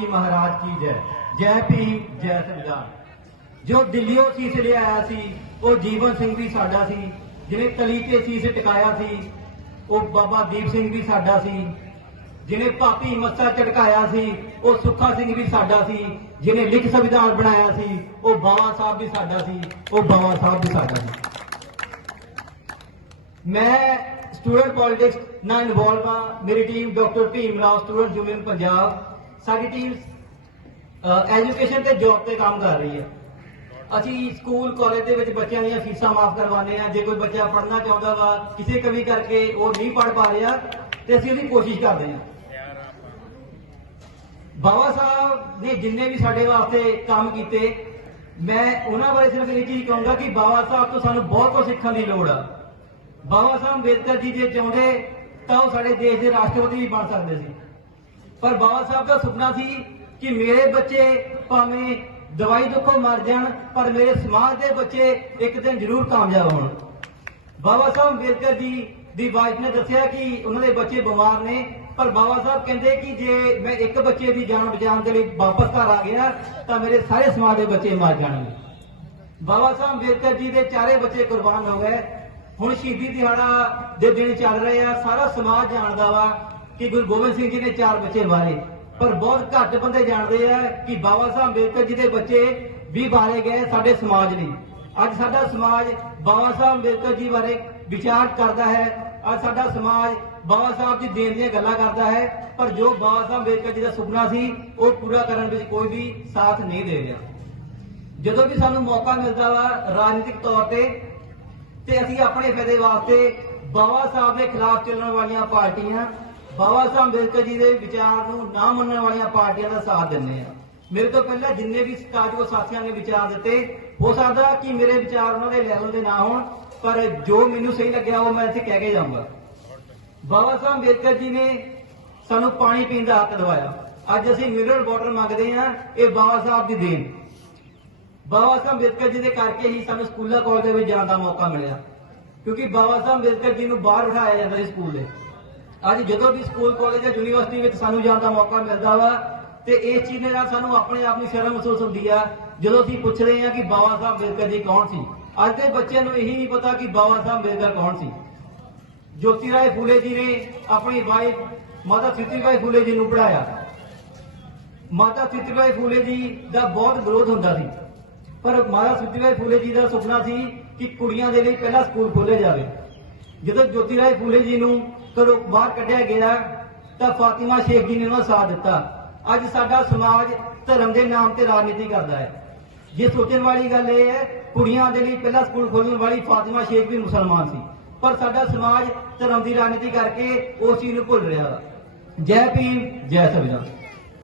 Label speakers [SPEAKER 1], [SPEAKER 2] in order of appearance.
[SPEAKER 1] ਕੀ ਮਹਾਰਾਜ ਕੀ ਜੈ। ਜੈ ਭੀਮ, ਜੈ ਸੰਵਿਧਾਨ ਜੋ ਦਿੱਲੀੋਂ ਸੀਸ ਲਿਆਇਆ ਸੀ, ਉਹ ਜੀਵਨ ਸਿੰਘ ਵੀ ਸਾਡਾ ਸੀ। ਜਿਹਨੇ ਤਲੀ ਤੇ ਸੀਸ ਟਿਕਾਇਆ ਸੀ, ਉਹ ਬਾਬਾ ਦੀਪ ਸਿੰਘ ਵੀ ਸਾਡਾ ਸੀ। ਜਿਹਨੇ ਪਾਪੀ ਮੱਸਾ ਝਟਕਾਇਆ ਸੀ, ਉਹ ਸੁੱਖਾ ਸਿੰਘ ਵੀ ਸਾਡਾ ਸੀ। ਜਿਹਨੇ ਲਿਖ ਸੰਵਿਧਾਨ ਬਣਾਇਆ ਸੀ, ਉਹ ਬਾਵਾ ਸਾਹਿਬ ਵੀ ਸਾਡਾ ਸੀ। ਉਹ ਬਾਵਾ ਸਾਹਿਬ ਵੀ ਸਾਡਾ ਸੀ। ਮੈਂ ਸਟੂਡੈਂਟ ਪੋਲਿਟਿਕਸ ਨਾਲ ਇਨਵੋਲਵ ਆ ਮੇਰੀ team doctor Bhim Rao, student union Punjab. ਸਾਡੀ ਟੀਮ ਐਜੂਕੇਸ਼ਨ ਤੇ ਜੌਬ ਤੇ ਕੰਮ ਕਰ ਰਹੀ ਹੈ। ਅਸੀਂ ਸਕੂਲ ਕਾਲਜ ਦੇ ਵਿੱਚ ਬੱਚਿਆਂ ਦੀਆਂ ਫੀਸਾਂ ਮਾਫ ਕਰਵਾਉਂਦੇ ਆ ਜੇ ਕੋਈ ਬੱਚਾ ਪੜ੍ਹਨਾ ਚਾਹੁੰਦਾ ਵਾ, ਕਿਸੇ ਕਮੀ ਕਰਕੇ ਉਹ ਨਹੀਂ ਪੜ੍ਹ ਪਾ ਰਿਹਾ, ਤੇ ਅਸੀਂ ਉਹਦੀ ਕੋਸ਼ਿਸ਼ ਕਰਦੇ ਹਾਂ। ਬਾਬਾ ਸਾਹਿਬ ਨੇ ਜਿੰਨੇ ਵੀ ਸਾਡੇ ਵਾਸਤੇ ਕੰਮ ਕੀਤੇ, ਮੈਂ ਉਹਨਾਂ ਬਾਰੇ ਸਿਰਫ ਇਹ ਚੀਜ਼ ਕਹੂੰਗਾ ਕਿ ਬਾਬਾ ਸਾਹਿਬ ਤੋਂ ਸਾਨੂੰ ਬਹੁਤ ਕੁਝ ਸਿੱਖਣ ਦੀ ਲੋੜ ਆ। ਬਾਬਾ ਸਾਹਿਬ ਅੰਬੇਦਕਰ ਜੀ ਜੇ ਚਾਹੁੰਦੇ, ਤਾਂ ਉਹ ਸਾਡੇ ਦੇਸ਼ ਦੇ ਰਾਸ਼ਟਰਪਤੀ ਵੀ ਬਣ ਸਕਦੇ ਸੀ। ਪਰ ਬਾਬਾ ਸਾਹਿਬ ਦਾ ਸੁਪਨਾ ਸੀ ਕਿ ਮੇਰੇ ਬੱਚੇ ਭਾਵੇਂ ਦਵਾਈ ਦੁੱਖੋਂ ਮਰ ਜਾਣ, ਪਰ ਮੇਰੇ ਸਮਾਜ ਦੇ ਬੱਚੇ ਇੱਕ ਦਿਨ ਜ਼ਰੂਰ ਕਾਮਯਾਬ ਹੋਣ। ਬਾਬਾ ਸਾਹਿਬ ਅੰਬੇਦਕਰ ਜੀ ਦੀ ਵਾਈਫ ਨੇ ਦੱਸਿਆ ਕਿ ਉਹਨਾਂ ਦੇ ਬੱਚੇ ਬਿਮਾਰ ਨੇ, ਪਰ ਬਾਬਾ ਸਾਹਿਬ ਕਹਿੰਦੇ ਕਿ ਜੇ ਮੈਂ ਇੱਕ ਬੱਚੇ ਦੀ ਜਾਨ ਬਚਾਉਣ ਦੇ ਲਈ ਵਾਪਸ ਘਰ ਆ ਗਿਆ, ਤਾਂ ਮੇਰੇ ਸਾਰੇ ਸਮਾਜ ਦੇ ਬੱਚੇ ਮਰ ਜਾਣਗੇ। ਬਾਬਾ ਸਾਹਿਬ ਅੰਬੇਦਕਰ ਜੀ ਦੇ ਚਾਰੇ ਬੱਚੇ ਕੁਰਬਾਨ ਹੋ ਗਏ। ਹੁਣ ਸ਼ਹੀਦੀ ਦਿਹਾੜਾ ਦੇ ਦਿਨ ਚੱਲ ਰਹੇ ਆ, ਸਾਰਾ ਸਮਾਜ ਜਾਣਦਾ ਵਾ ਕਿ ਗੁਰੂ ਗੋਬਿੰਦ ਸਿੰਘ ਜੀ ਨੇ ਚਾਰ ਬੱਚੇ ਵਾਰੇ ਪਰ ਬਹੁਤ ਘੱਟ ਬੰਦੇ ਜਾਣਦੇ ਆ ਕਿ ਬਾਬਾ ਸਾਹਿਬ ਅੰਬੇਦਕਰ ਜੀ ਦੇ ਬੱਚੇ ਵੀ ਵਾਰੇ ਗਏ ਸਾਡੇ ਸਮਾਜ ਲਈ। ਅੱਜ ਸਾਡਾ ਸਮਾਜ ਬਾਬਾ ਸਾਹਿਬ ਅੰਬੇਦਕਰ ਜੀ ਬਾਰੇ ਵਿਚਾਰ ਕਰਦਾ ਹੈ। ਅੱਜ ਸਾਡਾ ਸਮਾਜ ਬਾਬਾ ਸਾਹਿਬ ਜੀ ਦੇਣ ਦੀਆਂ ਗੱਲਾਂ ਕਰਦਾ ਹੈ। ਪਰ ਜੋ ਬਾਬਾ ਸਾਹਿਬ ਅੰਬੇਦਕਰ ਜੀ ਦਾ ਸੁਪਨਾ ਸੀ, ਉਹ ਪੂਰਾ ਕਰਨ ਵਿੱਚ ਕੋਈ ਵੀ ਸਾਥ ਨਹੀਂ ਦੇ ਰਿਹਾ। ਜਦੋਂ ਵੀ ਸਾਨੂੰ ਮੌਕਾ ਮਿਲਦਾ ਵਾ ਰਾਜਨੀਤਿਕ ਤੌਰ ਤੇ ਤੇ ਅਸੀਂ ਆਪਣੇ ਫਾਇਦੇ ਵਾਸਤੇ ਬਾਬਾ ਸਾਹਿਬ ਦੇ ਖਿਲਾਫ ਚੱਲਣ ਵਾਲੀਆਂ ਪਾਰਟੀਆਂ ਬਾਬਾ ਸਾਹਿਬ ਅੰਬੇਦਕਰ ਜੀ ਦੇ ਵਿਚਾਰ ਨੂੰ ਨਾ ਮੰਨਣ ਵਾਲੀਆਂ ਪਾਰਟੀਆਂ ਦਾ ਸਾਥ ਦਿੰਦੇ ਆ। ਮੇਰੇ ਤੋਂ ਪਹਿਲਾਂ ਜਿੰਨੇ ਵੀ ਕਾਜੋ ਸਾਥੀਆਂ ਨੇ ਵਿਚਾਰ ਦਿੱਤੇ, ਹੋ ਸਕਦਾ ਕਿ ਮੇਰੇ ਵਿਚਾਰ ਉਹਨਾਂ ਦੇ ਲੈਵਲ ਦੇ ਨਾ ਹੋਣ, ਪਰ ਜੋ ਮੈਨੂੰ ਸਹੀ ਲੱਗਿਆ ਉਹ ਮੈਂ ਇੱਥੇ ਕਹਿ ਕੇ ਜਾਊਂਗਾ। ਬਾਬਾ ਸਾਹਿਬ ਅੰਬੇਦਕਰ ਜੀ ਨੇ ਸਾਨੂੰ ਪਾਣੀ ਪੀਣ ਦਾ ਹੱਕ ਦਿਵਾਇਆ। ਅੱਜ ਅਸੀਂ ਮਿਨਰਲ ਵਾਟਰ ਮੰਗਦੇ ਹਾਂ, ਇਹ ਬਾਬਾ ਸਾਹਿਬ ਦੀ ਦੇਣ। ਬਾਬਾ ਸਾਹਿਬ ਅੰਬੇਦਕਰ ਜੀ ਦੇ ਕਰਕੇ ਹੀ ਸਾਨੂੰ ਸਕੂਲਾਂ, ਕਾਲਜਾਂ ਵਿੱਚ ਜਾਣ ਦਾ ਮੌਕਾ ਮਿਲਿਆ। ਕਿਉਂਕਿ ਬਾਬਾ ਸਾਹਿਬ ਅੰਬੇਦਕਰ ਜੀ ਨੂੰ ਬਾਹਰ ਬਿਠਾਇਆ ਜਾਂਦਾ ਸੀ ਸਕੂਲ ਦੇ। ਅੱਜ ਜਦੋਂ ਵੀ ਸਕੂਲ, ਕਾਲਜ ਜਾਂ ਯੂਨੀਵਰਸਿਟੀ ਵਿੱਚ ਸਾਨੂੰ ਜਾਣ ਦਾ ਮੌਕਾ ਮਿਲਦਾ ਵਾ, ਤੇ ਇਸ ਚੀਜ਼ ਦੇ ਨਾਲ ਸਾਨੂੰ ਆਪਣੇ ਆਪ ਨੂੰ ਸ਼ਰਮ ਮਹਿਸੂਸ ਹੁੰਦੀ ਆ। ਜਦੋਂ ਅਸੀਂ ਪੁੱਛ ਰਹੇ ਹਾਂ ਕਿ ਬਾਬਾ ਸਾਹਿਬ ਅੰਬੇਦਕਰ ਜੀ ਕੌਣ ਸੀ, ਅੱਜ ਦੇ ਬੱਚਿਆਂ ਨੂੰ ਇਹੀ ਨਹੀਂ ਪਤਾ ਕਿ ਬਾਬਾ ਸਾਹਿਬ ਅੰਬੇਦਕਰ ਕੌਣ ਸੀ। ਜੋਤੀ ਰਾਏ ਫੂਲੇ ਜੀ ਨੇ ਆਪਣੀ ਵਾਈਫ ਮਾਤਾ ਸਿੱਤੀਬਾਈ ਫੂਲੇ ਜੀ ਨੂੰ ਪੜਾਇਆ ਮਾਤਾ ਸਿੱਤੀਬਾਈ ਫੂਲੇ ਜੀ ਦਾ ਬਹੁਤ ਵਿਰੋਧ ਹੁੰਦਾ ਸੀ। ਪਰ ਮਾਤਾ ਸਿੱਤੀਬਾਈ ਫੂਲੇ ਜੀ ਦਾ ਸੁਪਨਾ ਸੀ ਕਿ ਕੁੜੀਆਂ ਦੇ ਲਈ ਪਹਿਲਾ ਸਕੂਲ ਖੋਲ੍ਹਿਆ ਜਾਵੇ। ਜਦੋਂ ਜੋਤੀ ਰਾਏ ਫੂਲੇ ਜੀ ਨੂੰ ਘਰੋਂ ਬਾਹਰ ਕੱਢਿਆ ਗਿਆ ਤਾਂ ਫਾਤਿਮਾ ਸ਼ੇਖ ਜੀ ਨੇ ਉਹਨਾਂ ਸਾਥ ਦਿੱਤਾ। ਅੱਜ ਸਾਡਾ ਸਮਾਜ ਧਰਮ ਦੇ ਨਾਮ ਤੇ ਰਾਜਨੀਤੀ ਕਰਦਾ ਹੈ। ਜੇ ਸੋਚਣ ਵਾਲੀ ਗੱਲ ਇਹ ਹੈ, ਕੁੜੀਆਂ ਦੇ ਲਈ ਪਹਿਲਾ ਸਕੂਲ ਖੋਲਣ ਵਾਲੀ ਫਾਤਿਮਾ ਸ਼ੇਖ ਵੀ ਮੁਸਲਮਾਨ ਸੀ। ਪਰ ਸਾਡਾ ਸਮਾਜ ਧਰਮ ਦੀ ਰਾਜਨੀਤੀ ਕਰਕੇ ਉਸ ਚੀਜ਼ ਨੂੰ ਭੁੱਲ ਰਿਹਾ। ਵਾ ਜੈ ਭੀਮ, ਜੈ ਸੰਵਿਧਾਨ